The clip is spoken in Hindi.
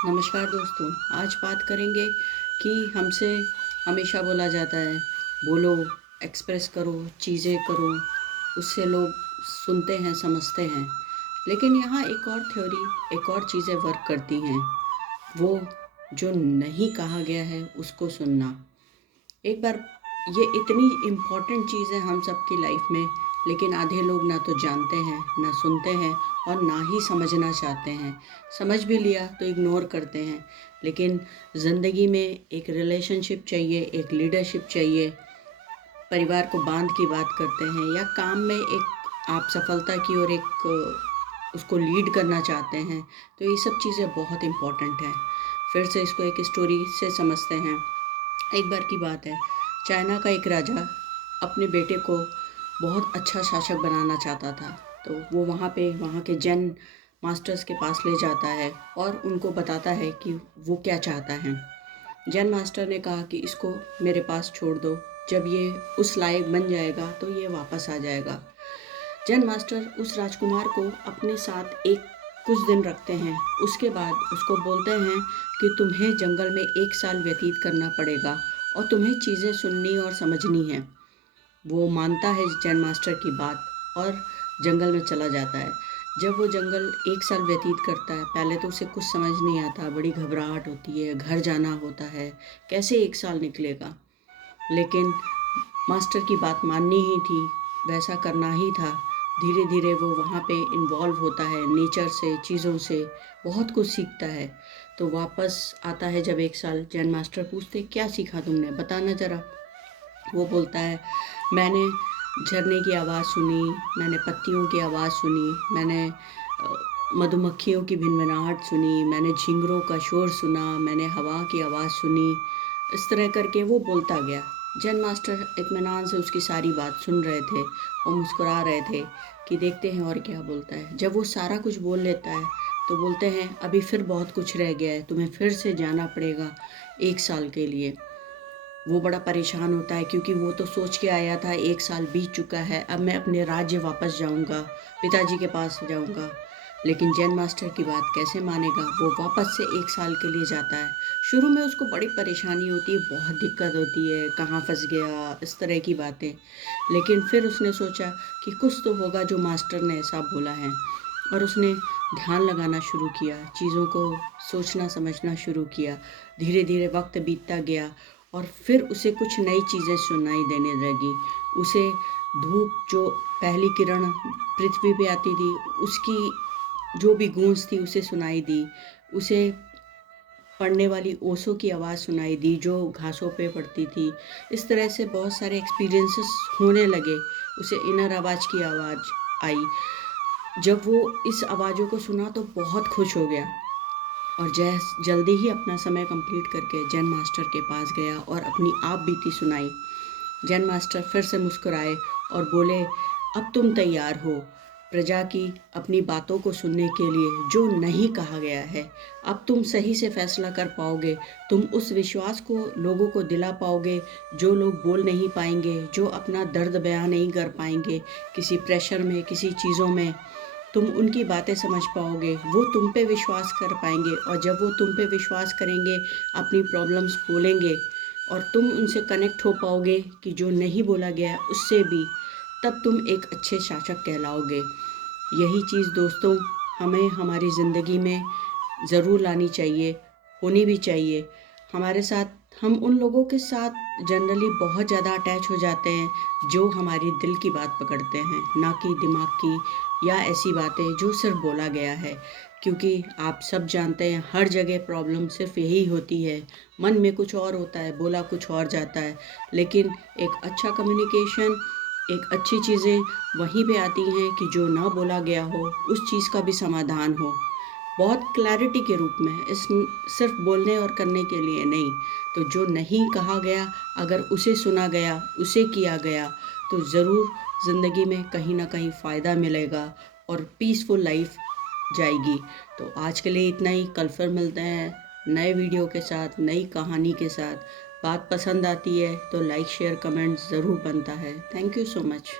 नमस्कार दोस्तों। आज बात करेंगे कि हमसे हमेशा बोला जाता है, बोलो, एक्सप्रेस करो, चीज़ें करो, उससे लोग सुनते हैं, समझते हैं। लेकिन यहाँ एक और थ्योरी, एक और चीज़ें वर्क करती हैं, वो जो नहीं कहा गया है उसको सुनना। एक बार ये इतनी इम्पॉर्टेंट चीज़ है हम सबकी लाइफ में, लेकिन आधे लोग ना तो जानते हैं, ना सुनते हैं और ना ही समझना चाहते हैं। समझ भी लिया तो इग्नोर करते हैं। लेकिन ज़िंदगी में एक रिलेशनशिप चाहिए, एक लीडरशिप चाहिए, परिवार को बांध की बात करते हैं या काम में एक आप सफलता की ओर एक उसको लीड करना चाहते हैं, तो ये सब चीज़ें बहुत इम्पॉर्टेंट हैं। फिर से इसको एक स्टोरी से समझते हैं। एक बार की बात है, चाइना का एक राजा अपने बेटे को बहुत अच्छा शासक बनाना चाहता था। तो वो वहाँ के जैन मास्टर्स के पास ले जाता है और उनको बताता है कि वो क्या चाहता है। जैन मास्टर ने कहा कि इसको मेरे पास छोड़ दो, जब ये उस लायक बन जाएगा तो ये वापस आ जाएगा। जैन मास्टर उस राजकुमार को अपने साथ कुछ दिन रखते हैं। उसके बाद उसको बोलते हैं कि तुम्हें जंगल में 1 साल व्यतीत करना पड़ेगा और तुम्हें चीज़ें सुननी और समझनी है। वो मानता है जैन मास्टर की बात और जंगल में चला जाता है। जब वो जंगल 1 साल व्यतीत करता है, पहले तो उसे कुछ समझ नहीं आता, बड़ी घबराहट होती है, घर जाना होता है, कैसे 1 साल निकलेगा। लेकिन मास्टर की बात माननी ही थी, वैसा करना ही था। धीरे धीरे वो वहाँ पे इन्वॉल्व होता है, नेचर से, चीज़ों से बहुत कुछ सीखता है। तो वापस आता है जब 1 साल, जैन मास्टर पूछते क्या सीखा तुमने, बताना ज़रा। वो बोलता है, मैंने झरने की आवाज़ सुनी, मैंने पत्तियों की आवाज़ सुनी, मैंने मधुमक्खियों की भिनभिनाहट सुनी, मैंने झिंगरों का शोर सुना, मैंने हवा की आवाज़ सुनी। इस तरह करके वो बोलता गया। जैन मास्टर इत्मीनान से उसकी सारी बात सुन रहे थे और मुस्कुरा रहे थे कि देखते हैं और क्या बोलता है। जब वो सारा कुछ बोल लेता है तो बोलते हैं, अभी फिर बहुत कुछ रह गया है, तुम्हें फिर से जाना पड़ेगा 1 साल के लिए। वो बड़ा परेशान होता है क्योंकि वो तो सोच के आया था 1 साल बीत चुका है, अब मैं अपने राज्य वापस जाऊंगा, पिताजी के पास जाऊंगा। लेकिन जैन मास्टर की बात कैसे मानेगा। वो वापस से 1 साल के लिए जाता है। शुरू में उसको बड़ी परेशानी होती है, बहुत दिक्कत होती है, कहाँ फंस गया, इस तरह की बातें। लेकिन फिर उसने सोचा कि कुछ तो होगा जो मास्टर ने ऐसा बोला है, और उसने ध्यान लगाना शुरू किया, चीज़ों को सोचना समझना शुरू किया। धीरे धीरे वक्त बीतता गया और फिर उसे कुछ नई चीज़ें सुनाई देने लगी। उसे धूप जो पहली किरण पृथ्वी पे आती थी, उसकी जो भी गूंज थी उसे सुनाई दी। उसे पड़ने वाली ओसों की आवाज़ सुनाई दी जो घासों पे पड़ती थी। इस तरह से बहुत सारे एक्सपीरियंसेस होने लगे। उसे इनर आवाज़ की आवाज़ आई। जब वो इस आवाज़ों को सुना तो बहुत खुश हो गया और जल्दी ही अपना समय कंप्लीट करके जैन मास्टर के पास गया और अपनी आप बीती सुनाई। जैन मास्टर फिर से मुस्कुराए और बोले, अब तुम तैयार हो प्रजा की अपनी बातों को सुनने के लिए जो नहीं कहा गया है। अब तुम सही से फैसला कर पाओगे, तुम उस विश्वास को लोगों को दिला पाओगे जो लोग बोल नहीं पाएंगे, जो अपना दर्द बयां नहीं कर पाएंगे किसी प्रेशर में, किसी चीज़ों में। तुम उनकी बातें समझ पाओगे, वो तुम पे विश्वास कर पाएंगे और जब वो तुम पे विश्वास करेंगे, अपनी प्रॉब्लम्स बोलेंगे और तुम उनसे कनेक्ट हो पाओगे कि जो नहीं बोला गया उससे भी, तब तुम एक अच्छे शासक कहलाओगे। यही चीज़ दोस्तों हमें हमारी ज़िंदगी में ज़रूर लानी चाहिए, होनी भी चाहिए। हमारे साथ हम उन लोगों के साथ जनरली बहुत ज़्यादा अटैच हो जाते हैं जो हमारी दिल की बात पकड़ते हैं, ना कि दिमाग की या ऐसी बातें जो सिर्फ बोला गया है। क्योंकि आप सब जानते हैं हर जगह प्रॉब्लम सिर्फ यही होती है, मन में कुछ और होता है, बोला कुछ और जाता है। लेकिन एक अच्छा कम्युनिकेशन, एक अच्छी चीज़ें वहीं पे आती हैं कि जो ना बोला गया हो उस चीज़ का भी समाधान हो, बहुत क्लैरिटी के रूप में, इस सिर्फ बोलने और करने के लिए नहीं। तो जो नहीं कहा गया, अगर उसे सुना गया, उसे किया गया, तो ज़रूर ज़िंदगी में कहीं ना कहीं फ़ायदा मिलेगा और पीसफुल लाइफ जाएगी। तो आज के लिए इतना ही। कल फिर मिलते हैं नए वीडियो के साथ, नई कहानी के साथ। बात पसंद आती है तो लाइक शेयर कमेंट ज़रूर बनता है। Thank you so much.